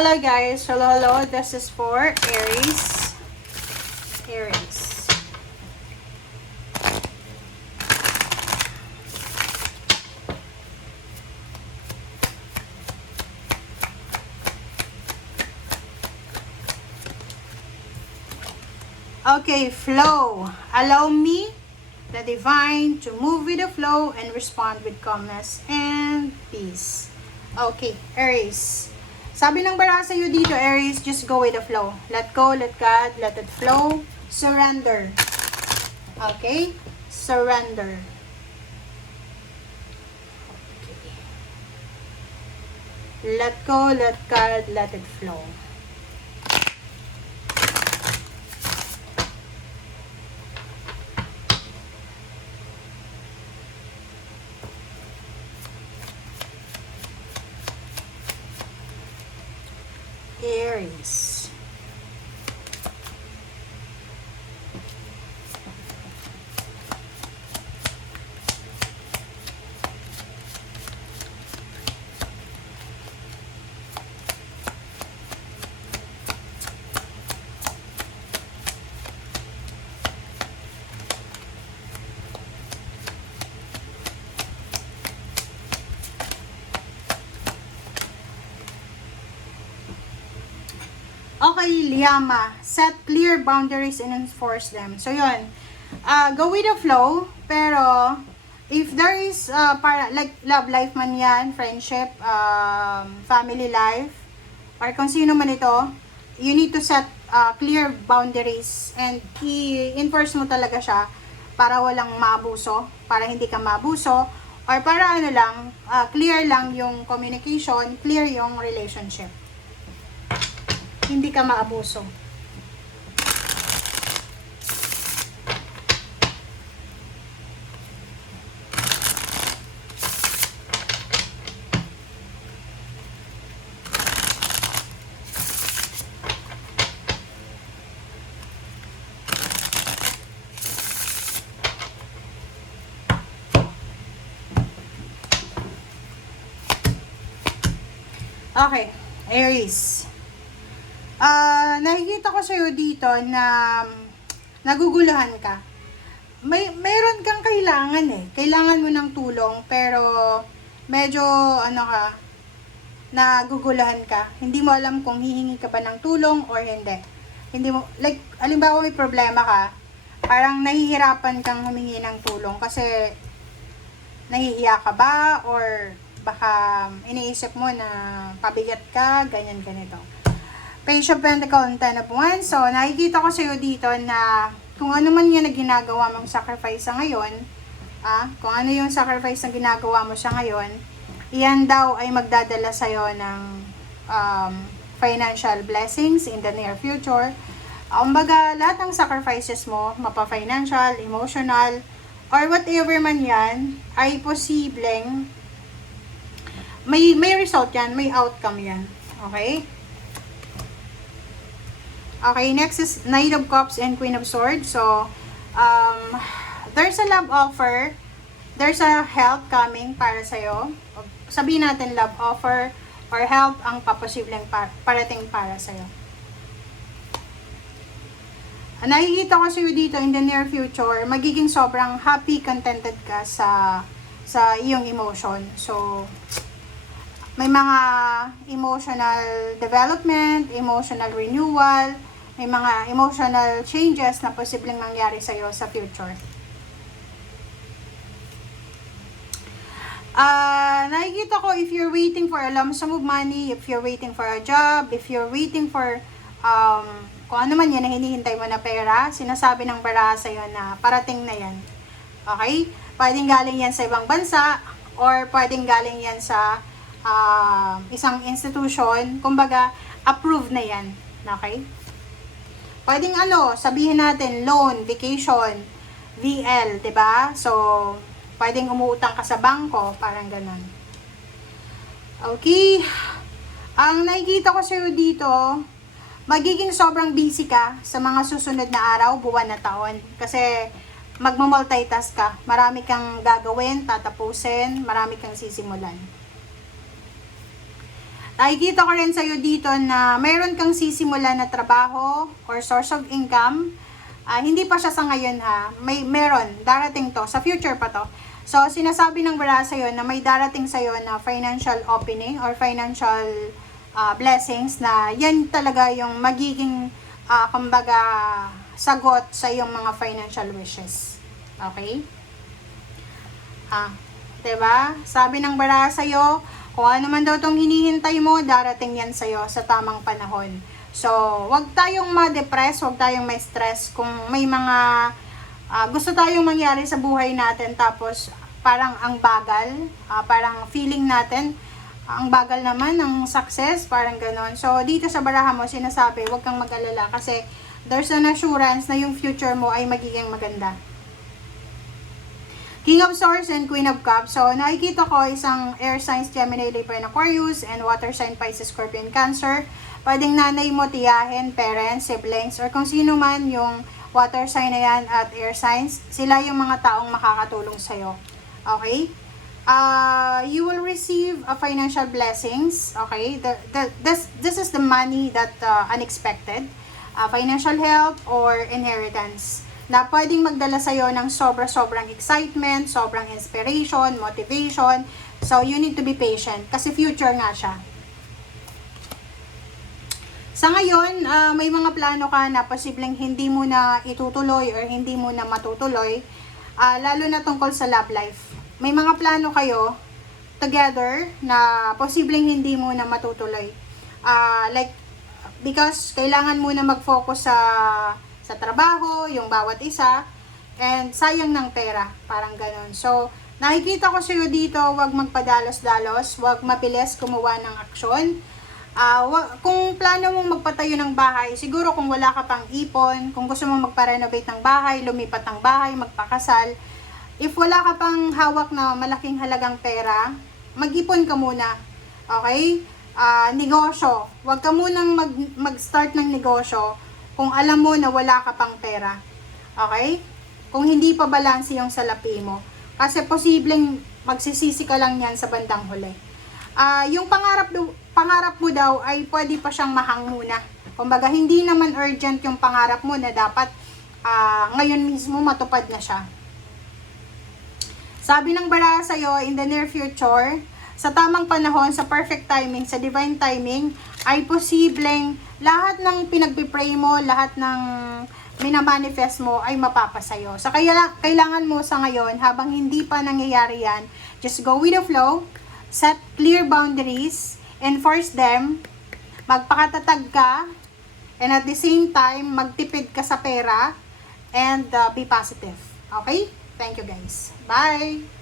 Hello guys, hello. This is for Aries. Aries. Okay, flow. Allow me, the divine, to move with the flow and respond with calmness and peace. Okay, Aries. Sabi ng bara sa iyo dito, Aries, just go with the flow. Let go, let God, let it flow. Surrender. Okay? Surrender. Okay. Let go, let God, let it flow. Aries. Okay, Liyama. Set clear boundaries and enforce them. So, yun. Go with the flow. Pero, if there is, like, love life man yan, friendship, family life, or kung sino man ito, you need to set clear boundaries and i-enforce mo talaga siya para walang maabuso, para hindi ka maabuso, or para ano lang, clear lang yung communication, clear yung relationship. Hindi ka maabuso. Okay, Aries. Nakikita ko sa'yo dito na naguguluhan ka. Mayroon kang kailangan eh. Kailangan mo ng tulong pero medyo naguguluhan ka. Hindi mo alam kung hihingi ka ba ng tulong or hindi. Hindi mo, like, halimbawa may problema ka, parang nahihirapan kang humingi ng tulong kasi nahihiya ka ba or baka iniisip mo na pabigat ka, ganyan ganito. Page of Pentacle and Ten of Wands. So, nakikita ko sa'yo dito na kung ano man yun na ginagawa mong sacrifice sa ngayon, kung ano yung sacrifice na ginagawa mo sa ngayon, iyan daw ay magdadala sa'yo ng financial blessings in the near future. Kumbaga, lahat ng sacrifices mo, mapa-financial, emotional, or whatever man yan, ay posibleng may result yan, may outcome yan. Okay? Okay, next is Knight of Cups and Queen of Swords. So, there's a love offer. There's a help coming para sa'yo. Sabihin natin love offer or help ang paposibleng parating para sa'yo. Nakikita ko sa'yo dito in the near future, magiging sobrang happy, contented ka sa iyong emotion. So, may mga emotional development, emotional renewal, may mga emotional changes na posibleng mangyari sa'yo sa future. Nakikita ko if you're waiting for a lump sum of money, if you're waiting for a job, if you're waiting for kung ano man yan na hinihintay mo na pera, sinasabi ng bara sa'yo na parating na yan. Okay? Pwedeng galing yan sa ibang bansa or pwedeng galing yan sa isang institution, kumbaga approved na yan. Okay? Pwedeng sabihin natin loan, vacation, VL, 'di ba? So, pwedeng umuutang ka sa bangko, parang ganun. Okay. Ang nakikita ko sa'yo dito, magiging sobrang busy ka sa mga susunod na araw, buwan na taon. Kasi magmamultitask ka. Marami kang gagawin, tatapusin, marami kang sisimulan. Nakikita ko rin sa'yo dito na mayroon kang sisimula na trabaho or source of income. Hindi pa siya sa ngayon ha. Meron, darating to. Sa future pa to. So, sinasabi ng bara sa'yo na may darating sa'yo na financial opening or financial blessings na yan talaga yung magiging, kumbaga, sagot sa iyong mga financial wishes. Okay? Diba? Sabi ng bara sa'yo, kung ano man daw itong hinihintay mo, darating yan sa'yo sa tamang panahon. So, wag tayong ma-depress, wag tayong may stress kung may mga gusto tayong mangyari sa buhay natin tapos parang ang bagal, parang feeling natin, ang bagal naman ng success, parang ganon. So, dito sa baraha mo, sinasabi, wag kang mag-alala kasi there's an assurance na yung future mo ay magiging maganda. King of Swords and Queen of Cups. So, nakikita ko isang air signs, Gemini, Libra, and Aquarius, and water sign, Pisces, Scorpio, and Cancer. Pwedeng nanay mo, tiyahin, parents, siblings, or kung sino man yung water sign na yan at air signs, sila yung mga taong makakatulong sa'yo. Okay? You will receive a financial blessings. Okay? This is the money that unexpected. Financial help or inheritance na pwedeng magdala sa'yo ng sobrang excitement, sobrang inspiration, motivation. So, you need to be patient kasi future nga siya. Sa ngayon, may mga plano ka na posibleng hindi mo na itutuloy or hindi mo na matutuloy, lalo na tungkol sa love life. May mga plano kayo together na posibleng hindi mo na matutuloy. Because kailangan mo na mag-focus sa trabaho, yung bawat isa, and sayang ng pera, parang ganon. So, nakikita ko sa'yo dito, wag magpadalos-dalos, wag mapilis kumuha ng aksyon. Kung plano mong magpatayo ng bahay, siguro kung wala ka pang ipon, kung gusto mong magpa-renovate ng bahay, lumipat ng bahay, magpakasal, if wala ka pang hawak na malaking halagang pera, mag-ipon ka muna. Okay? Negosyo. Wag ka munang mag-start ng negosyo kung alam mo na wala ka pang pera. Okay? Kung hindi pa balanse yung salapi mo. Kasi posibleng magsisisi ka lang yan sa bandang huli. Yung pangarap mo daw ay pwede pa siyang mahang muna. Kumbaga, hindi naman urgent yung pangarap mo na dapat ngayon mismo matupad na siya. Sabi ng baraha sa'yo, in the near future, sa tamang panahon, sa perfect timing, sa divine timing, ay posibleng lahat ng pinagpipray mo, lahat ng minamanifest mo ay mapapasayo. So, kailangan mo sa ngayon, habang hindi pa nangyayari yan, just go with the flow, set clear boundaries, enforce them, magpakatatag ka, and at the same time, magtipid ka sa pera, and be positive. Okay? Thank you guys. Bye!